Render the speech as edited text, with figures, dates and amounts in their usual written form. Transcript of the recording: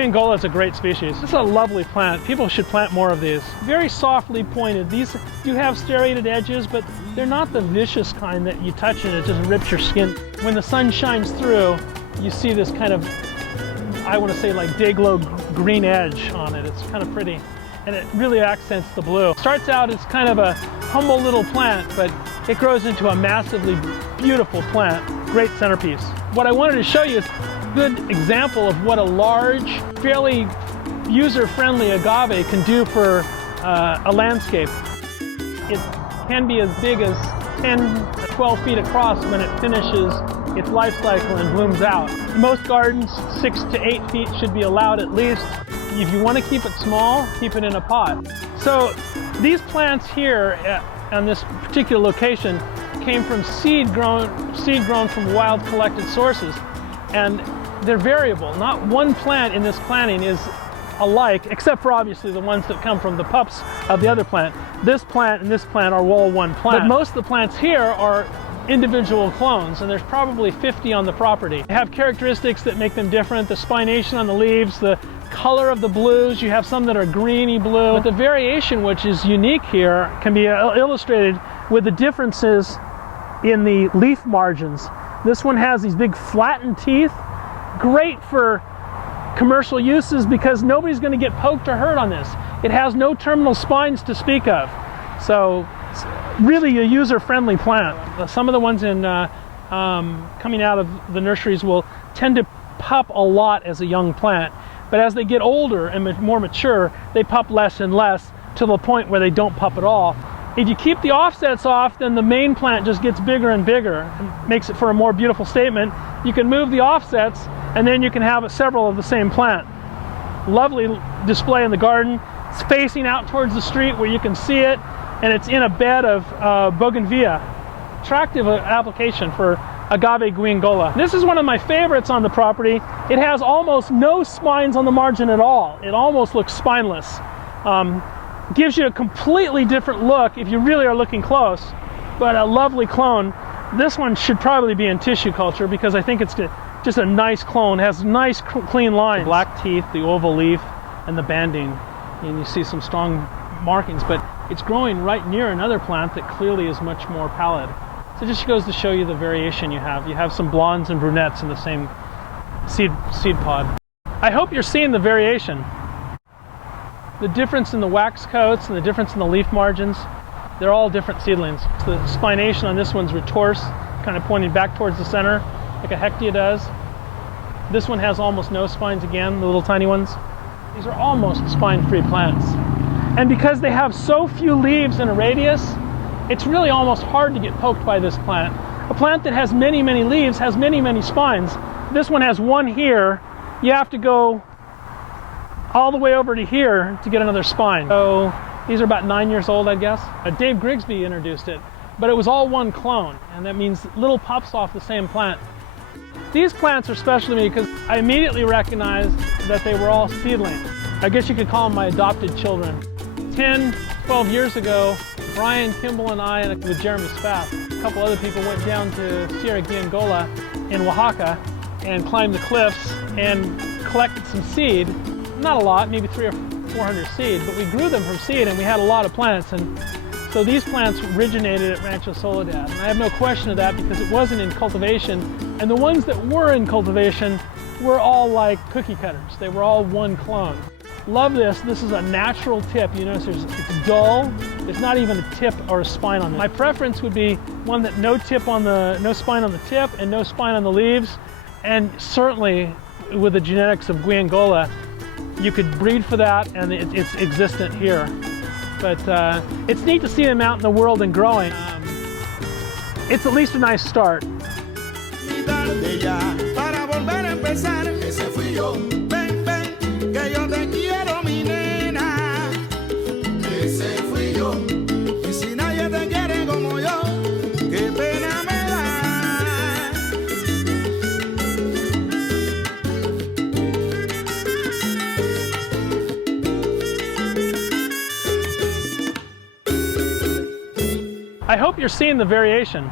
guiengola is a great species. This is a lovely plant. People should plant more of these. Very softly pointed. These do have serrated edges, but they're not the vicious kind that you touch and it just rips your skin. When the sun shines through, you see this kind of, I want to say like day glow green edge on it. It's kind of pretty. And it really accents the blue. It starts out as kind of a humble little plant, but it grows into a massively beautiful plant. Great centerpiece. What I wanted to show you is a good example of what a large, fairly user-friendly agave can do for a landscape. It can be as big as 10, 12 feet across when it finishes its life cycle and blooms out. Most gardens, 6 to 8 feet should be allowed at least. If you want to keep it small, keep it in a pot. So these plants here on this particular location came from seed grown from wild collected sources. And they're variable. Not one plant in this planting is alike, except for obviously the ones that come from the pups of the other plant. This plant and this plant are all one plant. But most of the plants here are individual clones, and there's probably 50 on the property. They have characteristics that make them different. The spination on the leaves, the color of the blues. You have some that are greeny blue. But the variation, which is unique here, can be illustrated with the differences in the leaf margins. This one has these big flattened teeth. Great for commercial uses because nobody's going to get poked or hurt on this. It has no terminal spines to speak of. So it's really a user-friendly plant. Some of the ones in coming out of the nurseries will tend to pup a lot as a young plant. But as they get older and more mature, they pup less and less to the point where they don't pup at all. If you keep the offsets off, then the main plant just gets bigger and bigger and makes it for a more beautiful statement. You can move the offsets and then you can have several of the same plant. Lovely display in the garden. It's facing out towards the street where you can see it, and it's in a bed of bougainvillea. Attractive application for Agave+guingola. This is one of my favorites on the property. It has almost no spines on the margin at all. It almost looks spineless. Gives you a completely different look if you really are looking close, but a lovely clone. This one should probably be in tissue culture because I think it's just a nice clone. It has nice clean lines. Black teeth, the oval leaf, and the banding. And you see some strong markings, but it's growing right near another plant that clearly is much more pallid. So it just goes to show you the variation you have. You have some blondes and brunettes in the same seed pod. I hope you're seeing the variation. The difference in the wax coats and the difference in the leaf margins, they're all different seedlings. The spination on this one's retorse, kind of pointing back towards the center, like a hectia does. This one has almost no spines again, the little tiny ones. These are almost spine-free plants. And because they have so few leaves in a radius, it's really almost hard to get poked by this plant. A plant that has many, many leaves has many, many spines. This one has one here. You have to go all the way over to here to get another spine. So these are about 9 years old, I guess. Dave Grigsby introduced it, but it was all one clone, and that means little pups off the same plant. These plants are special to me because I immediately recognized that they were all seedlings. I guess you could call them my adopted children. 10, 12 years ago, Brian Kimball and I, and with Jeremy Spath, a couple other people went down to Sierra Guiengola in Oaxaca and climbed the cliffs and collected some seed. Not a lot, maybe 300 or 400 seed, but we grew them from seed and we had a lot of plants. And so these plants originated at Rancho Soledad. And I have no question of that because it wasn't in cultivation. And the ones that were in cultivation were all like cookie cutters. They were all one clone. Love this. This is a natural tip. You notice it's dull. There's not even a tip or a spine on it. My preference would be one that no spine on the tip and no spine on the leaves. And certainly with the genetics of guiengola, you could breed for that and it's existent here. But it's neat to see them out in the world and growing. It's at least a nice start. I hope you're seeing the variation.